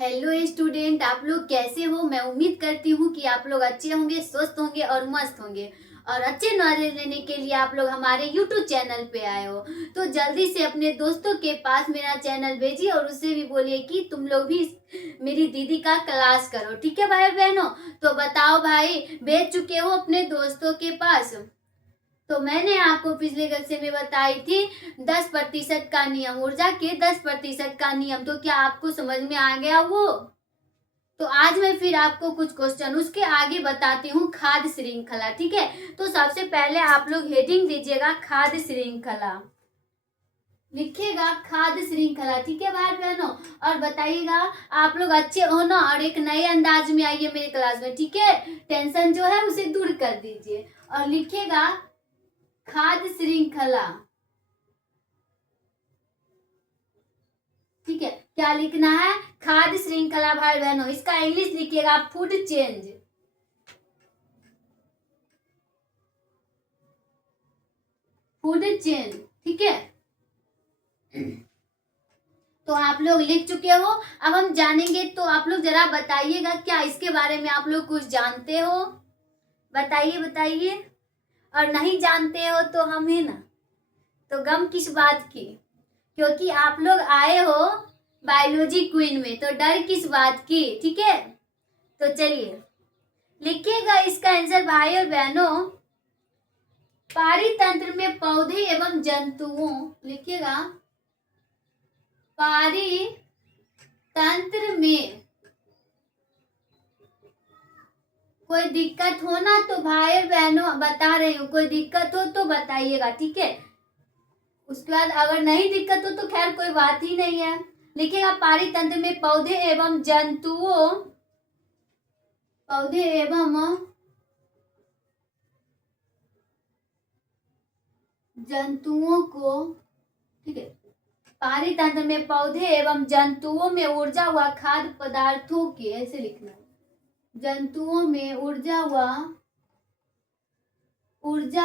Hello student, आप लोग कैसे हो। मैं उम्मीद करती हूँ कि आप लोग अच्छे होंगे, स्वस्थ होंगे और मस्त होंगे। और अच्छे नॉलेज लेने के लिए आप लोग हमारे यूट्यूब चैनल पे आए हो, तो जल्दी से अपने दोस्तों के पास मेरा चैनल भेजिए और उससे भी बोलिए कि तुम लोग भी मेरी दीदी का क्लास करो। ठीक है भाई बहनों। तो बताओ भाई, भेज चुके हो अपने दोस्तों के पास? तो मैंने आपको पिछले कक्षा में बताई थी 10% का नियम, ऊर्जा के 10% का नियम। तो क्या आपको समझ में आ गया वो? तो आज मैं फिर आपको कुछ क्वेश्चन उसके आगे बताती हूँ। खाद्य श्रृंखला, ठीक है। तो सबसे पहले आप लोग हेडिंग दीजिएगा खाद्य श्रृंखला, लिखिएगा खाद्य श्रृंखला। ठीक है भाई बहनों। और बताइएगा आप लोग अच्छे हो ना, और एक नए अंदाज में आइए मेरे क्लास में। ठीक है, टेंशन जो है उसे दूर कर दीजिए और लिखिएगा खाद्य श्रृंखला। ठीक है, क्या लिखना है? खाद्य श्रृंखला भाई बहनों। इसका इंग्लिश लिखिएगा फूड चेंज। फूड चेंज, ठीक है। तो आप लोग लिख चुके हो। अब हम जानेंगे, तो आप लोग जरा बताइएगा क्या इसके बारे में आप लोग कुछ जानते हो? बताइए बताइए। और नहीं जानते हो तो हम है ना, तो गम किस बात की, क्योंकि आप लोग आए हो बायोलॉजी क्वीन में, तो डर किस बात की। ठीक है, तो चलिए लिखिएगा इसका आंसर भाई और बहनों। पारितंत्र में पौधे एवं जंतुओं, लिखिएगा पारितंत्र में कोई दिक्कत हो ना, तो भाई और बहनों बता रही हूँ, कोई दिक्कत हो तो बताइएगा। ठीक है, उसके बाद अगर नहीं दिक्कत हो तो खैर कोई बात ही नहीं है। लिखिएगा पारितंत्र में पौधे एवं जंतुओं, पौधे एवं जंतुओं को, ठीक है, पारितंत्र में पौधे एवं जंतुओं में ऊर्जा व खाद्य पदार्थों के, ऐसे लिखना है, जंतुओं में ऊर्जा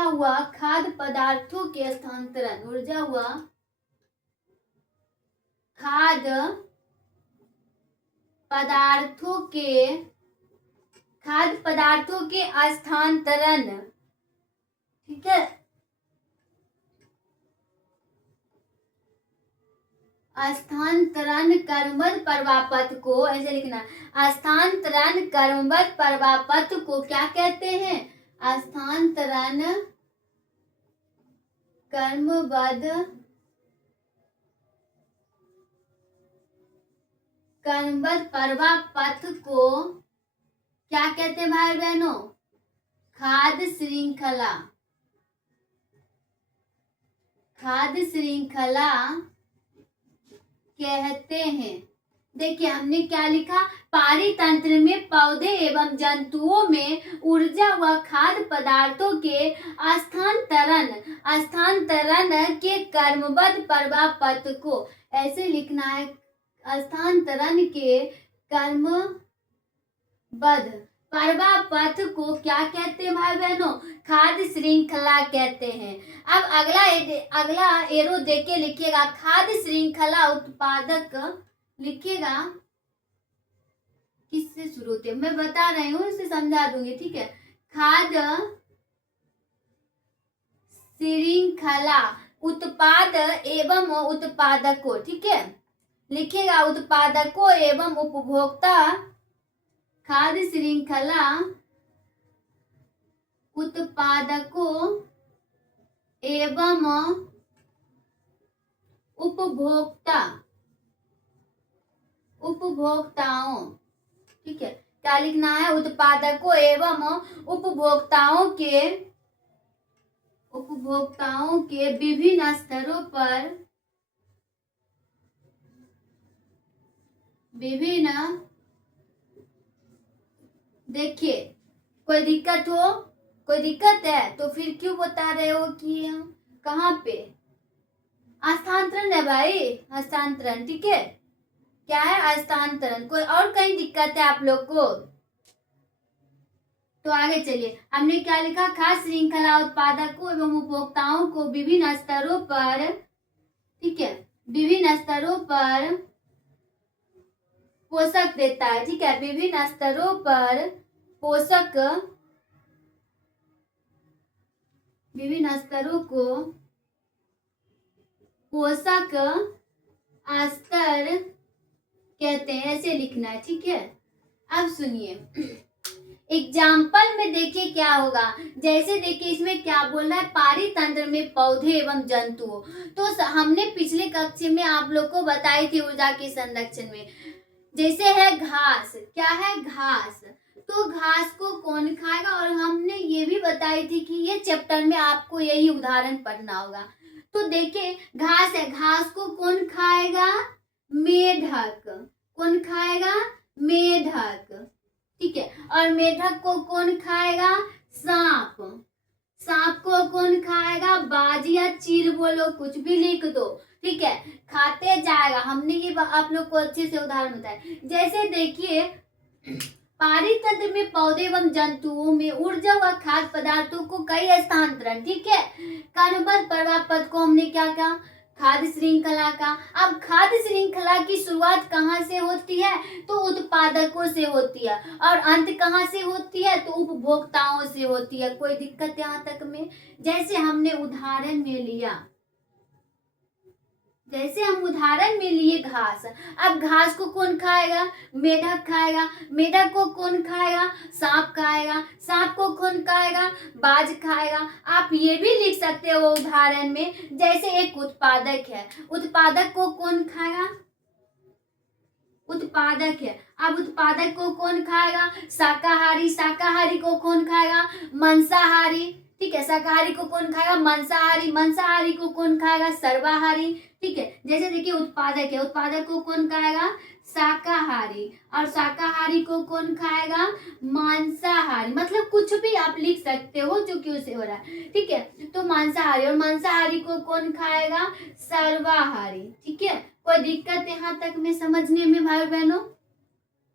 व खाद्य पदार्थों के स्थानांतरण, ऊर्जा व खाद्य पदार्थों के स्थानांतरण। ठीक है, स्थानांतरण क्रमबद्ध प्रवापथ को, ऐसे लिखना, स्थानांतरण क्रमबद्ध प्रवापथ को क्या कहते हैं? स्थानांतरण क्रमबद्ध प्रवापथ को क्या कहते हैं भाई बहनों? खाद्य श्रृंखला, खाद्य श्रृंखला कहते हैं। देखिए हमने क्या लिखा, पारितंत्र में पौधे एवं जंतुओं में ऊर्जा व खाद्य पदार्थों के स्थानांतरण के क्रमबद्ध प्रवापथ को, ऐसे लिखना है, स्थानांतरण के क्रमबद्ध प्रवापथ को क्या कहते हैं भाई बहनों? खाद्य श्रृंखला कहते हैं। अब अगला एरो देके लिखिएगा खाद्य श्रृंखला उत्पादक, लिखिएगा किससे शुरू होती है, मैं बता रही हूँ, इसे समझा दूंगी। ठीक है, खाद्य श्रृंखला उत्पाद एवं उत्पादकों, ठीक है, लिखिएगा उत्पादकों एवं उपभोक्ता, खाद्य श्रृंखला उत्पादकों एवं उपभोक्ताओं, ठीक है, क्या लिखना है? उत्पादकों एवं उपभोक्ताओं के विभिन्न स्तरों पर, देखिए कोई दिक्कत है तो फिर क्यों बता रहे हो कि कहाँ पे स्थानांतरण है भाई? हस्तांतरण, ठीक है, क्या है? हस्तांतरण। कोई और कहीं दिक्कत है आप लोग को? तो आगे चलिए, हमने क्या लिखा, खाद्य श्रृंखला उत्पादकों एवं उपभोक्ताओं को विभिन्न स्तरों पर, ठीक है, विभिन्न स्तरों पर पोषक देता है, ठीक है। विभिन्न स्तरों पर विभिन्न स्तरों को पोषक स्तर कहते हैं, ऐसे लिखना है, ठीक है। अब सुनिए एग्जाम्पल में देखिए क्या होगा। जैसे देखिए इसमें क्या बोल रहा है, पारितंत्र में पौधे एवं जंतु। तो हमने पिछले कक्षा में आप लोग को बताई थी ऊर्जा के संरक्षण में, जैसे है घास, क्या है घास, तो घास को कौन खाएगा, और हमने ये भी बताई थी कि ये चैप्टर में आपको यही उदाहरण पढ़ना होगा। तो देखिए घास है, घास को कौन खाएगा, मेढक, कौन खाएगा, मेढक, ठीक है। और मेढक को कौन खाएगा, सांप, सांप को कौन खाएगा, बाज या चील, बोलो कुछ भी लिख दो, ठीक है, खाते जाएगा। हमने ये आप लोग को अच्छे से उदाहरण बताया। जैसे देखिए पारितंत्र में पौधे एवं जंतुओं में ऊर्जा व खाद्य पदार्थों को कई स्थानांतरण, ठीक है। क्रमबद्ध प्रवाह पथ को हमने क्या कहा, खाद्य श्रृंखला का। अब खाद्य श्रृंखला की शुरुआत कहाँ से होती है, तो उत्पादकों से होती है, और अंत कहाँ से होती है, तो उपभोक्ताओं से होती है। कोई दिक्कत यहाँ तक में? जैसे हमने उदाहरण में लिया, जैसे हम उदाहरण में लिए घास। अब घास को कौन खाएगा, मेढक खाएगा। मेढक को कौन खाएगा, सांप खाएगा। सांप को कौन खाएगा, बाज खाएगा। आप ये भी लिख सकते हो उदाहरण में, जैसे एक उत्पादक है, उत्पादक को कौन खाएगा, उत्पादक है। अब उत्पादक को कौन खाएगा, शाकाहारी। शाकाहारी को कौन खाएगा, मांसाहारी, ठीक है। शाकाहारी को कौन खाएगा, मांसाहारी। मांसाहारी को कौन खाएगा, सर्वाहारी, ठीक है। जैसे देखिए उत्पादक है, उत्पादक को कौन खाएगा, शाकाहारी, और शाकाहारी को कौन खाएगा, मांसाहारी। मतलब कुछ भी आप लिख सकते हो जो कि उसे हो रहा है, ठीक है। तो मांसाहारी, और मांसाहारी को कौन खाएगा, सर्वाहारी, ठीक है। कोई दिक्कत यहाँ तक में समझने में भाई बहनों?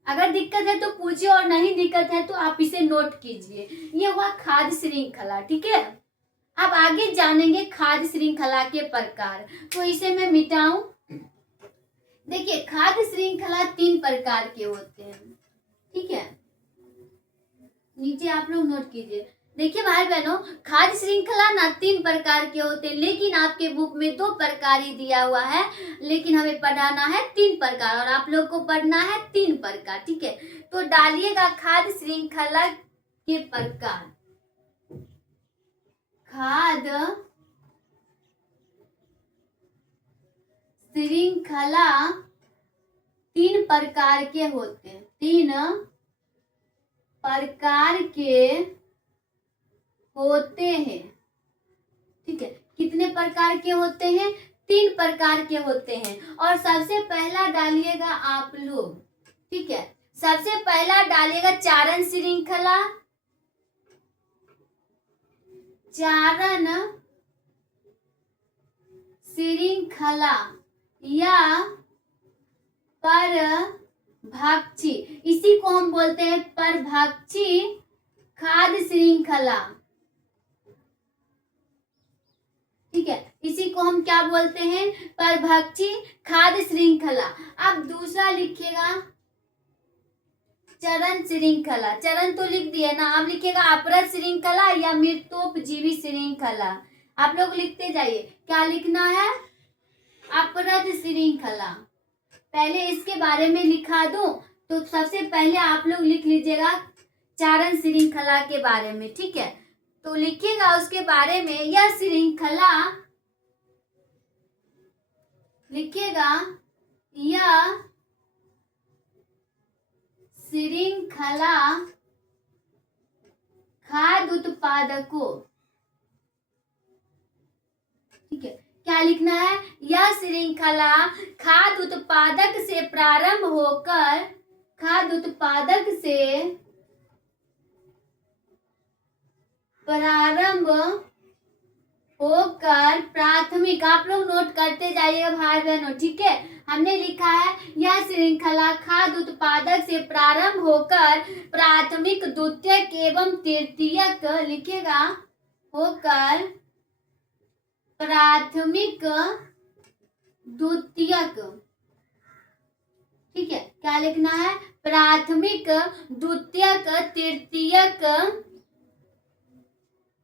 अगर दिक्कत है तो पूछिए, और नहीं दिक्कत है तो आप इसे नोट कीजिए। ये हुआ खाद्य श्रृंखला, ठीक है। अब आगे जानेंगे खाद्य श्रृंखला के प्रकार। तो इसे मैं मिटाऊं। देखिए खाद्य श्रृंखला 3 प्रकार के होते हैं, ठीक है। नीचे आप लोग नोट कीजिए। देखिए भाई बहनों, खाद्य श्रृंखला ना 3 प्रकार के होते हैं, लेकिन आपके बुक में 2 प्रकार ही दिया हुआ है, लेकिन हमें पढ़ाना है 3 प्रकार, और आप लोग को पढ़ना है 3 प्रकार, ठीक है। तो डालिएगा खाद्य श्रृंखला के प्रकार। खाद्य श्रृंखला 3 प्रकार के होते हैं, 3 प्रकार के होते हैं, ठीक है। कितने प्रकार के होते हैं, 3 प्रकार के होते हैं। और सबसे पहला डालिएगा आप लोग, ठीक है। सबसे पहला डालिएगा चारण श्रृंखला, चारण श्रृंखला या परभक्षी, इसी को हम बोलते हैं परभक्षी खाद्य श्रृंखला, ठीक है। इसी को हम क्या बोलते हैं, परभक्षी खाद्य श्रृंखला। अब दूसरा लिखिएगा चरण श्रृंखला। चरण तो लिख दिए ना, अब लिखिएगा अपरद श्रृंखला या मृतोपजीवी श्रृंखला। आप लोग लिखते जाइए, क्या लिखना है, अपरद श्रृंखला। पहले इसके बारे में लिखा दूं, तो सबसे पहले आप लोग लिख लीजिएगा चारण श्रृंखला के बारे में, ठीक है। तो लिखिएगा उसके बारे में, यह श्रृंखला, लिखिएगा यह श्रृंखला खाद्य उत्पादकों, ठीक है। क्या लिखना है, यह श्रृंखला खाद्य उत्पादक से प्रारंभ होकर, खाद्य उत्पादक से प्रारंभ होकर प्राथमिक, आप लोग नोट करते जाइएगा भाई बहनों, ठीक है। हमने लिखा है यह श्रृंखला खाद्य उत्पादक से प्रारंभ होकर प्राथमिक, द्वितीयक एवं तृतीयक, लिखिएगा होकर प्राथमिक, द्वितीयक, ठीक है, क्या लिखना है? प्राथमिक, द्वितीयक, तृतीयक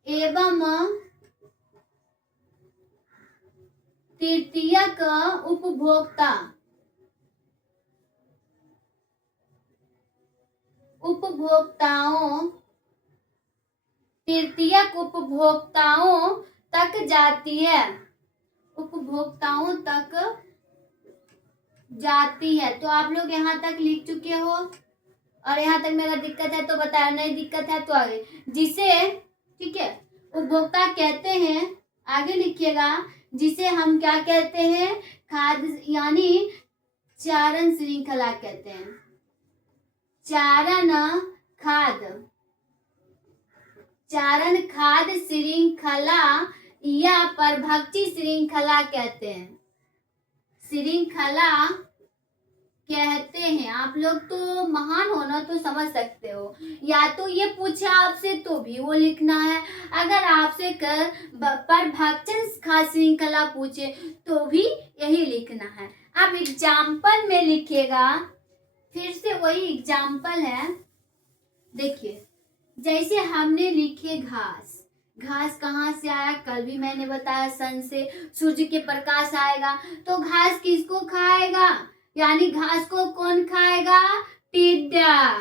एवं तृतीयक उपभोक्ताओं तृतीयक उपभोक्ताओं तक जाती है, उपभोक्ताओं तक जाती है। तो आप लोग यहाँ तक लिख चुके हो, और यहाँ तक मेरा दिक्कत है तो बताया, नहीं दिक्कत है तो आगे। जिसे, ठीक है, उपभोक्ता कहते हैं, आगे लिखिएगा, जिसे हम क्या कहते हैं? खाद्य यानी चारण श्रृंखला कहते हैं। चारण खाद्य श्रृंखला या परभक्षी श्रृंखला कहते हैं। श्रृंखला कहते हैं। आप लोग तो महान हो ना, तो समझ सकते हो। या तो ये पूछे आपसे तो भी वो लिखना है, अगर आपसे परभक्षण खाद्य श्रृंखला पूछे तो भी यही लिखना है। अब एग्जाम्पल में लिखिएगा, फिर से वही एग्जाम्पल है। देखिए, जैसे हमने लिखे घास, घास कहाँ से आया? कल भी मैंने बताया, सन से, सूर्य के प्रकाश आएगा। तो घास किसको खाएगा? यानी घास को कौन खाएगा? टिड्डा।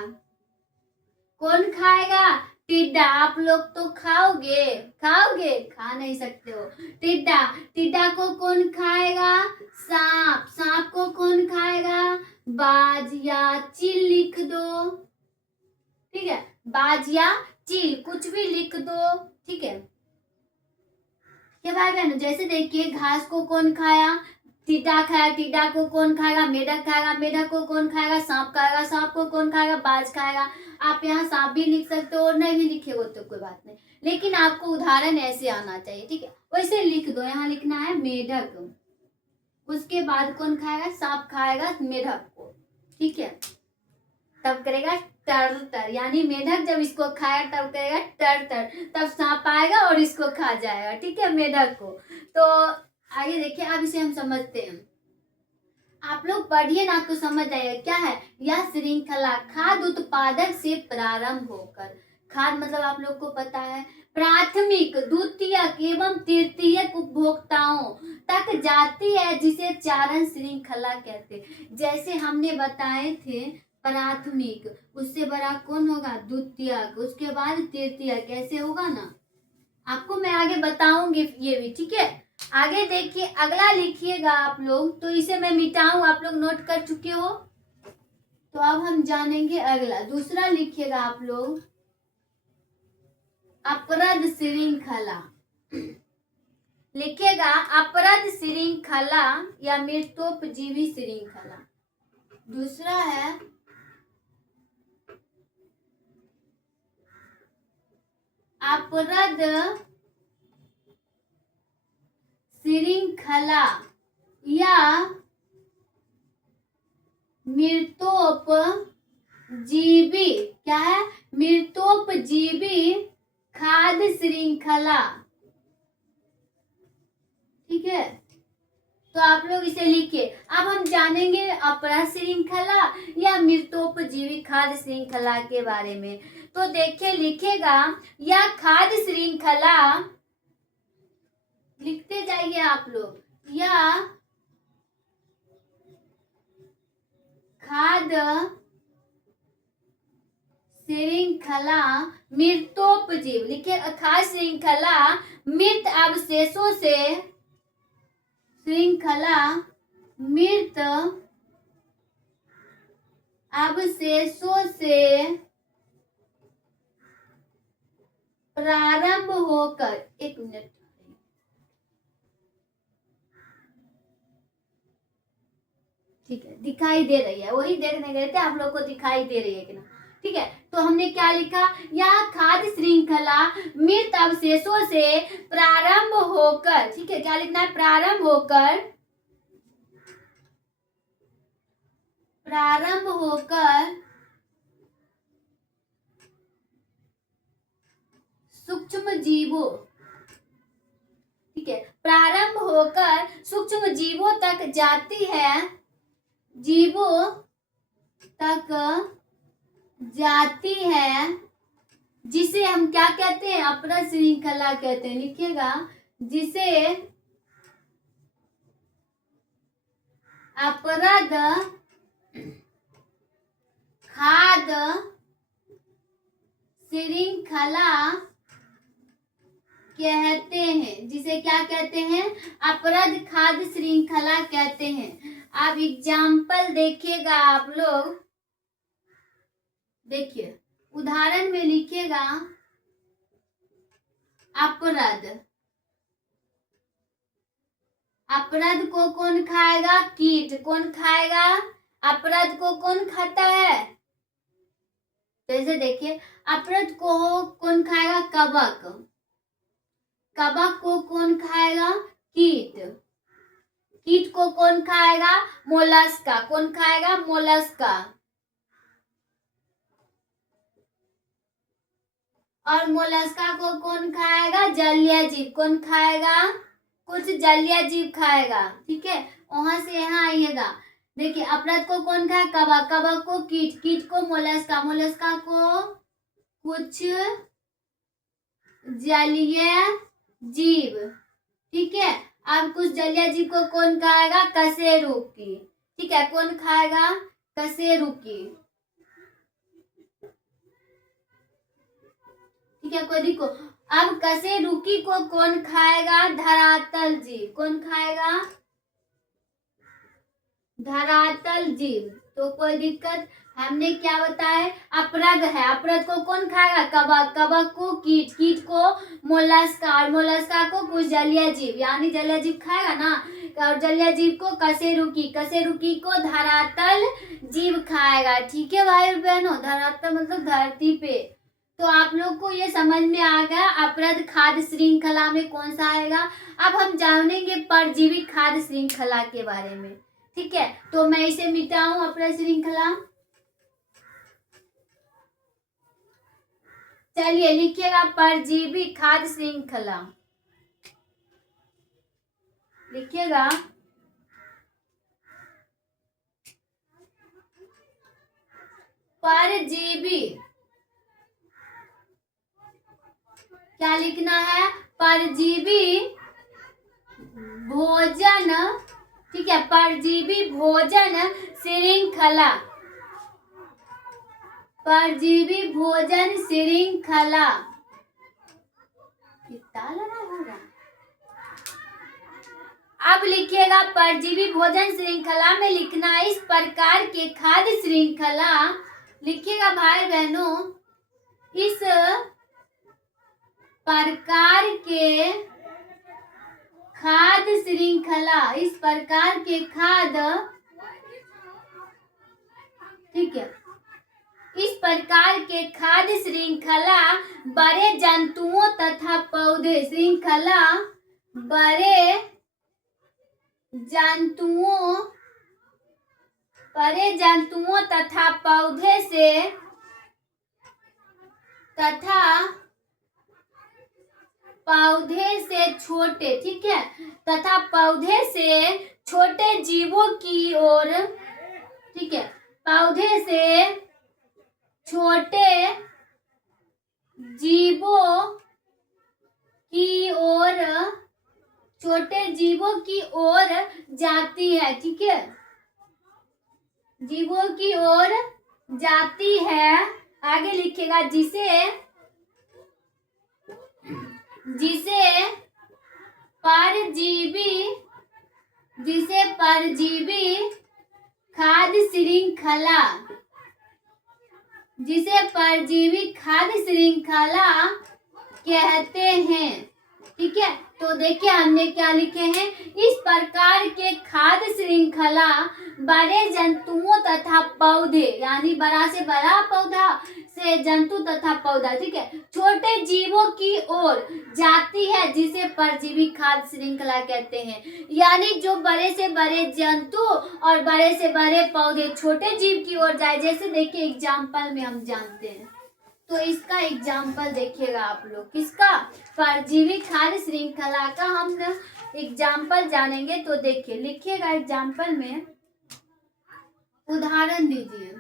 कौन खाएगा? टिड्डा। आप लोग तो खाओगे? खा नहीं सकते हो। टिड्डा को कौन खाएगा? सांप। सांप को कौन खाएगा? बाज या चील लिख दो, ठीक है, बाज या चील, कुछ भी लिख दो, ठीक है। क्या भाई बहनों, जैसे देखिए, घास को कौन खाया? टिड्डा खाया। टिड्डा को कौन खाएगा? मेढक खाएगा। मेढक को कौन खाएगा? सांप खाएगा। सांप को कौन खाएगा? बाज खाएगा। आप यहाँ सांप भी लिख सकते हो और नहीं भी लिखे हो तो कोई बात नहीं, लेकिन आपको उदाहरण ऐसे आना चाहिए, ठीक है। वैसे लिख दो, यहाँ लिखना है मेढक, उसके बाद कौन खाएगा? सांप खाएगा मेढक को, ठीक है। तब करेगा टर टर, यानी मेढक जब इसको खाएगा तब करेगा टर टर, तब सांप आएगा और इसको खा जाएगा, ठीक है, मेढक को। तो आगे देखिए, अब इसे हम समझते हैं। आप लोग पढ़िए ना तो समझ जाएगा क्या है। यह श्रृंखला खाद्य उत्पादक से प्रारंभ होकर, खाद्य मतलब आप लोग को पता है, प्राथमिक, द्वितीयक एवं तृतीयक उपभोक्ताओं तक जाती है, जिसे चारण श्रृंखला कहते हैं। जैसे हमने बताए थे, प्राथमिक, उससे बड़ा कौन होगा? द्वितीयक, उसके बाद तृतीयक, कैसे होगा ना, आपको मैं आगे बताऊंगी ये भी, ठीक है। आगे देखिए, अगला लिखिएगा आप लोग, तो इसे मैं मिटाऊं, आप लोग नोट कर चुके हो। तो अब हम जानेंगे अगला, दूसरा लिखिएगा आप लोग, अपरद श्रृंखला लिखिएगा, अपरद श्रृंखला या मृतोपजीवी श्रृंखला। दूसरा है अपरद श्रृंखला या मृतोपजीवी, क्या है? मृतोपजीवी खाद्य श्रृंखला, ठीक है। तो आप लोग इसे लिखिए। अब हम जानेंगे अपरद श्रृंखला या मृतोपजीवी खाद्य श्रृंखला के बारे में। तो देखिए, लिखेगा, यह खाद्य श्रृंखला, लिखते जाइए आप लोग, या खाद्य श्रृंखला मृतोपजीव, लिखिए, खाद्य श्रृंखला मृत अवशेषों से, श्रृंखला मृत अवशेषों से प्रारंभ होकर, एक मिनट, ठीक है, दिखाई दे रही है, वही देखने गए थे, आप लोग को दिखाई दे रही है कि ना, ठीक है। तो हमने क्या लिखा? यह खाद्य श्रृंखला मृत अवशेषों से प्रारंभ होकर, ठीक है, क्या लिखना है? प्रारंभ होकर सूक्ष्म जीवों, ठीक है, प्रारंभ होकर सूक्ष्म जीवों तक जाती है, जीवों तक जाती है, जिसे हम क्या कहते हैं, अपरद श्रृंखला कहते हैं। लिखिएगा, जिसे अपरद खाद्य श्रृंखला कहते हैं। जिसे क्या कहते हैं, अपरद खाद्य श्रृंखला कहते हैं। अब एग्जाम्पल देखिएगा आप लोग, देखिए उदाहरण में लिखिएगा, अपरद, अपरद को कौन खाएगा, कीट। कौन खाएगा, अपरद को कौन खाता है, जैसे देखिए अपरद को कौन खाएगा, कवक। कवक को कौन खाएगा, कीट। कीट को कौन खाएगा, मोलस्का। कौन खाएगा, मोलस्का। और मोलस्का को कौन खाएगा, जलीय जीव। कौन खाएगा, कुछ जलीय जीव खाएगा। ठीक है, वहां से यहाँ आइएगा, देखिए अपरद को कौन खाए, कवक। कवक को कीट। कीट को मोलस्का। मोलस्का को कुछ जलीय जीव। ठीक है, अब कुछ जलीय जीव को कौन खाएगा, कशेरुकी। ठीक है, कौन खाएगा, कशेरुकी। ठीक है, कोई देखो, अब कशेरुकी को कौन खाएगा, धरातल जीव। कौन खाएगा, धरातल जीव। तो कोई दिक्कत, हमने क्या बताया, अपरद है। अपरद को कौन खाएगा, कवक। कवक को कीट। कीट को मोलस्का। और मोलस्का को कुछ जलीय जीव, यानी जलीय जीव खाएगा ना। और जलीय जीव को कशेरुकी। कशेरुकी को धरातल जीव खाएगा। ठीक है भाई और बहनों, धरातल मतलब धरती पे। तो आप लोग को ये समझ में आ गया अपरद खाद्य श्रृंखला में कौन सा आएगा। अब हम जानेंगे परजीवी खाद्य श्रृंखला के बारे में। ठीक है, तो मैं इसे मिटाऊं, अपरद श्रृंखला। चलिए लिखिएगा, परजीवी खाद्य श्रृंखला। लिखिएगा, परजीवी, क्या लिखना है, परजीवी भोजन। ठीक है, परजीवी भोजन श्रृंखला। परजीवी भोजन श्रृंखला। कितना लगा होगा। अब लिखिएगा, परजीवी भोजन श्रृंखला में लिखना इस प्रकार के खाद्य श्रृंखला। लिखिएगा भाई बहनों, इस प्रकार के खाद्य श्रृंखला। इस प्रकार के खाद्य, ठीक है, इस प्रकार के खाद्य श्रृंखला बड़े जंतुओं तथा पौधे। श्रृंखला बड़े जंतुओं तथा पौधे से छोटे, ठीक है, तथा पौधे से छोटे जीवों की ओर, ठीक है, पौधे से छोटे जीवों की ओर जाती है। ठीक है, जीवों की ओर जाती है। आगे लिखेगा, जिसे परजीवी खाद्य श्रृंखला, जिसे परजीवी खाद्य श्रृंखला कहते हैं। ठीक है, तो देखिए हमने क्या लिखे हैं, इस प्रकार के खाद्य श्रृंखला बड़े जंतुओं तथा पौधे, यानी बड़ा से बड़ा पौधा से जंतु तथा पौधा, ठीक है, छोटे जीवों की ओर जाती है, जिसे परजीवी खाद्य श्रृंखला कहते हैं। यानी जो बड़े से बड़े जंतु और बड़े से बड़े पौधे छोटे जीव की ओर जाए। जैसे देखिए एग्जाम्पल में हम जानते हैं, तो इसका एग्जाम्पल देखिएगा आप लोग, किसका, परजीवी खाद्य श्रृंखला का हम एग्जाम्पल जानेंगे। तो देखिए लिखिएगा, एग्जाम्पल में उदाहरण दीजिए।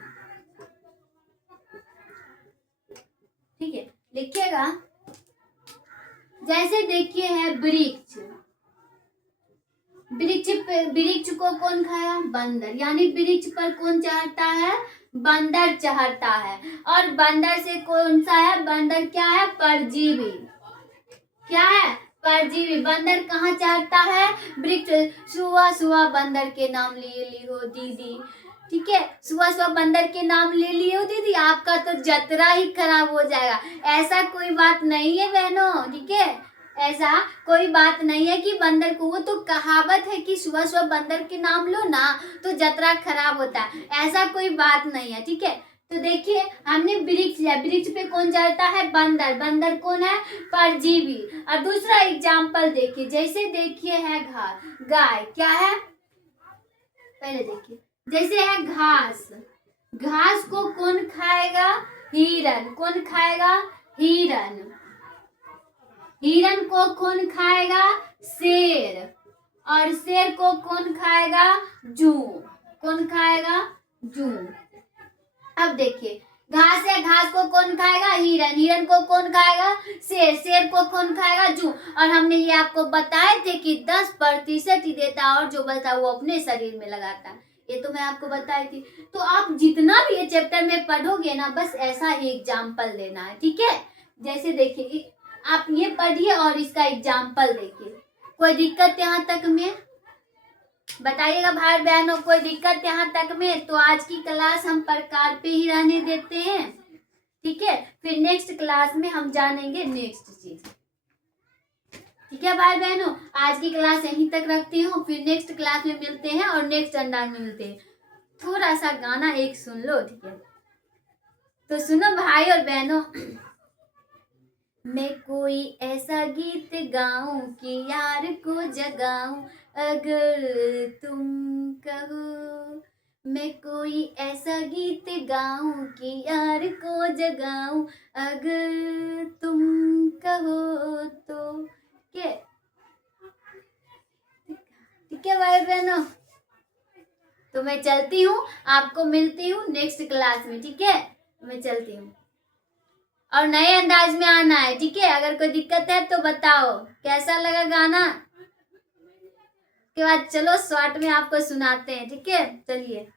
ठीक है, लिखिएगा। जैसे देखिए है वृक्ष, वृक्ष को कौन खाया? बंदर। यानी वृक्ष पर कौन चढ़ता है? बंदर चढ़ता है। और बंदर से कौन सा है? बंदर क्या है? परजीवी। क्या है? परजीवी। बंदर कहाँ चढ़ता है? वृक्ष। सुबह सुबह बंदर के नाम लिए ली हो दीदी, ठीक है, सुबह सुबह बंदर के नाम ले लिए हो दीदी, आपका तो जतरा ही खराब हो जाएगा। ऐसा कोई बात नहीं है बहनों, ठीक है, ऐसा कोई बात नहीं है कि बंदर को, वो तो कहावत है कि सुबह सुबह बंदर के नाम लो ना तो जतरा खराब होता है, ऐसा कोई बात नहीं है, ठीक है। तो देखिए हमने वृक्ष लिया, वृक्ष पे कौन चढ़ता है? बंदर। बंदर कौन है? परजीवी। और दूसरा एग्जाम्पल देखिए, जैसे देखिए है गाय, क्या है? पहले देखिए, जैसे है घास, घास को कौन खाएगा? हिरन। कौन खाएगा? हिरन। हिरन को कौन खाएगा? शेर। और शेर को कौन खाएगा? जू। कौन खाएगा? जू। अब देखिए घास है, घास को कौन खाएगा? हिरन। हिरन को कौन खाएगा? शेर। शेर को कौन खाएगा? जू। और हमने ये आपको बताए थे कि 10% ही देता और जो बचता वो अपने शरीर में लगाता, ये तो मैं आपको बताई थी। तो आप जितना भी ये चैप्टर में पढ़ोगे ना, बस ऐसा ही एग्जाम्पल देना है, ठीक है। जैसे देखिए आप ये पढ़िए और इसका एग्जाम्पल देखिए। कोई दिक्कत यहाँ तक में? बताइएगा भाई बहनों, कोई दिक्कत यहाँ तक में? तो आज की क्लास हम प्रकार पे ही रहने देते हैं, ठीक है। फिर नेक्स्ट क्लास में हम जानेंगे नेक्स्ट चीज, ठीक है भाई बहनों। आज की क्लास यहीं तक रखती हूँ, फिर नेक्स्ट क्लास में मिलते हैं और नेक्स्ट अंदाज में मिलते हैं। थोड़ा सा गाना एक सुन लो, ठीक है, तो सुनो भाई और बहनों। मैं कोई ऐसा गीत गाऊं कि यार को जगाऊं, अगर तुम कहो। मैं कोई ऐसा गीत गाऊं कि यार को जगाऊं, अगर तुम कहो तो। ठीक है भाई बहनों, तो मैं चलती हूँ, आपको मिलती हूँ नेक्स्ट क्लास में, ठीक है। मैं चलती हूँ और नए अंदाज में आना है, ठीक है। अगर कोई दिक्कत है तो बताओ कैसा लगा गाना, के बाद चलो शॉर्ट में आपको सुनाते हैं, ठीक है। चलिए।